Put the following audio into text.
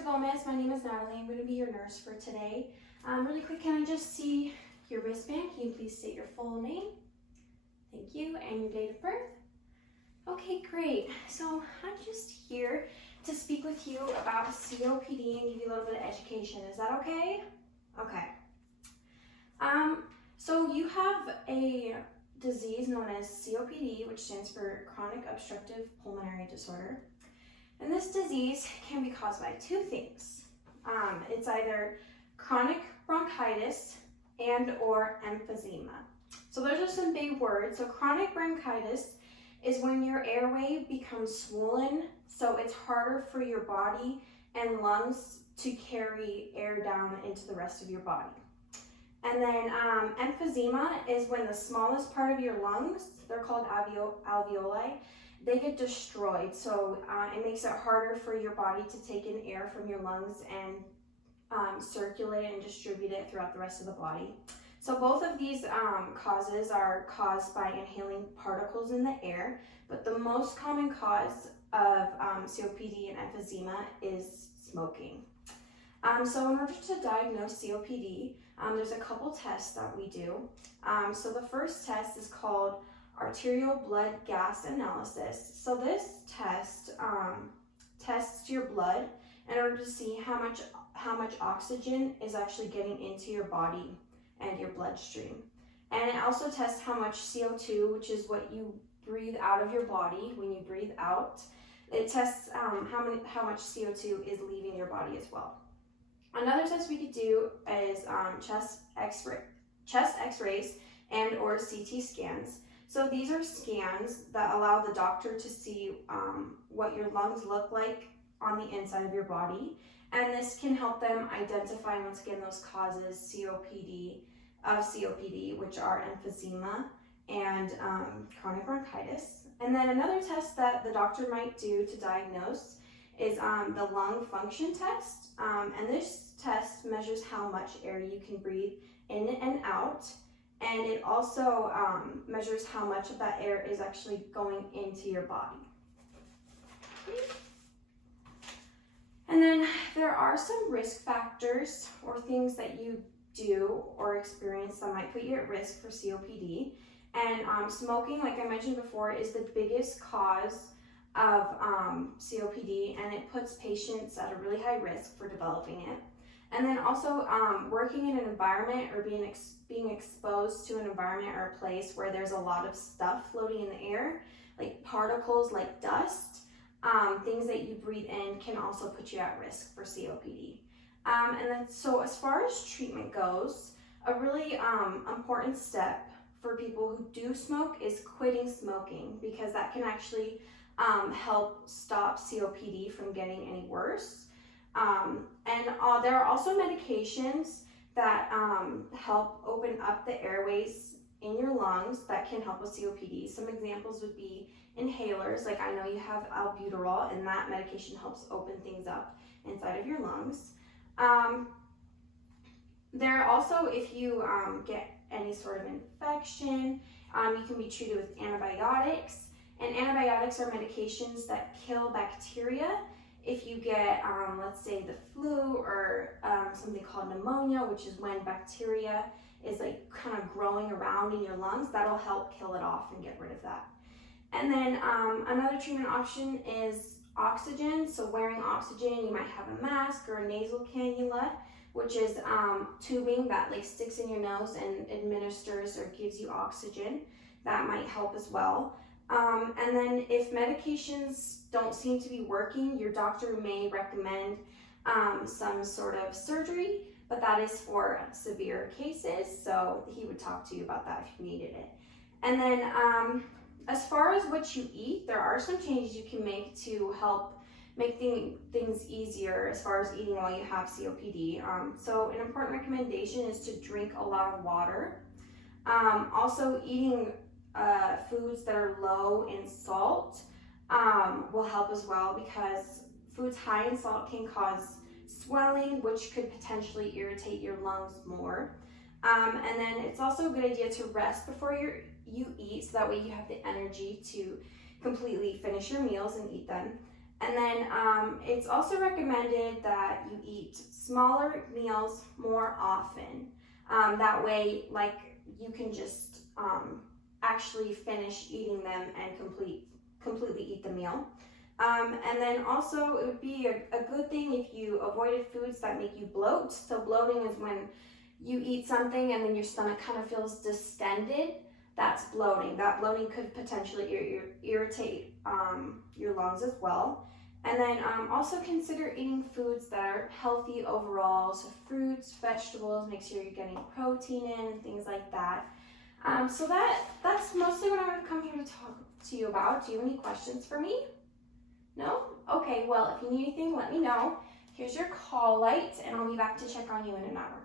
Dr. Gomez, my name is Natalie. I'm going to be your nurse for today. Really quick, can I just see your wristband? Can you please state your full name? Thank you, and your date of birth. Okay, great. So I'm just here to speak with you about COPD and give you a little bit of education. Is that okay? Okay. So you have a disease known as COPD, which stands for chronic obstructive pulmonary disorder. And this disease can be caused by two things. It's either chronic bronchitis and or emphysema. So those are some big words. So chronic bronchitis is when your airway becomes swollen, so it's harder for your body and lungs to carry air down into the rest of your body. And then emphysema is when the smallest part of your lungs, they're called alveoli, they get destroyed. So it makes it harder for your body to take in air from your lungs and circulate and distribute it throughout the rest of the body. So both of these causes are caused by inhaling particles in the air, but the most common cause of COPD and emphysema is smoking. So in order to diagnose COPD, there's a couple tests that we do. So the first test is called arterial blood gas analysis. So this test tests your blood in order to see how much oxygen is actually getting into your body and your bloodstream. And it also tests how much CO2, which is what you breathe out of your body when you breathe out. It tests how much CO2 is leaving your body as well. Another test we could do is chest x-rays and or CT scans. So these are scans that allow the doctor to see what your lungs look like on the inside of your body. And this can help them identify, once again, those causes COPD, which are emphysema and chronic bronchitis. And then another test that the doctor might do to diagnose is the lung function test. And this test measures how much air you can breathe in and out. And it also measures how much of that air is actually going into your body. And then there are some risk factors or things that you do or experience that might put you at risk for COPD. And smoking, like I mentioned before, is the biggest cause of COPD, and it puts patients at a really high risk for developing it. And then also working in an environment or being exposed to an environment or a place where there's a lot of stuff floating in the air, like particles like dust, things that you breathe in can also put you at risk for COPD. And then so as far as treatment goes, a really important step for people who do smoke is quitting smoking, because that can actually help stop COPD from getting any worse. And there are also medications that help open up the airways in your lungs that can help with COPD. Some examples would be inhalers, like I know you have albuterol, and that medication helps open things up inside of your lungs. There are also, if you get any sort of infection, you can be treated with antibiotics. And antibiotics are medications that kill bacteria. If you get, let's say, the flu or something called pneumonia, which is when bacteria is like kind of growing around in your lungs, that'll help kill it off and get rid of that. And then another treatment option is oxygen. So wearing oxygen, you might have a mask or a nasal cannula, which is tubing that like sticks in your nose and administers or gives you oxygen. That might help as well. And then if medications don't seem to be working, your doctor may recommend some sort of surgery, but that is for severe cases, so he would talk to you about that if you needed it. And then as far as what you eat, there are some changes you can make to help make things easier as far as eating while you have COPD. So an important recommendation is to drink a lot of water. Also eating foods that are low in salt will help as well, because foods high in salt can cause swelling, which could potentially irritate your lungs more. And then it's also a good idea to rest before you eat, so that way you have the energy to completely finish your meals and eat them. And then it's also recommended that you eat smaller meals more often. That way, like, you can just actually finish eating them and completely eat the meal. And then also, it would be a good thing if you avoided foods that make you bloat. So bloating is when you eat something and then your stomach kind of feels distended. That's bloating. That bloating could potentially irritate your lungs as well. And then also consider eating foods that are healthy overall. So fruits, vegetables, make sure you're getting protein in, things like that. So that's mostly what I would come here to talk to you about. Do you have any questions for me? No? Okay, well, if you need anything, let me know. Here's your call light, and I'll be back to check on you in an hour.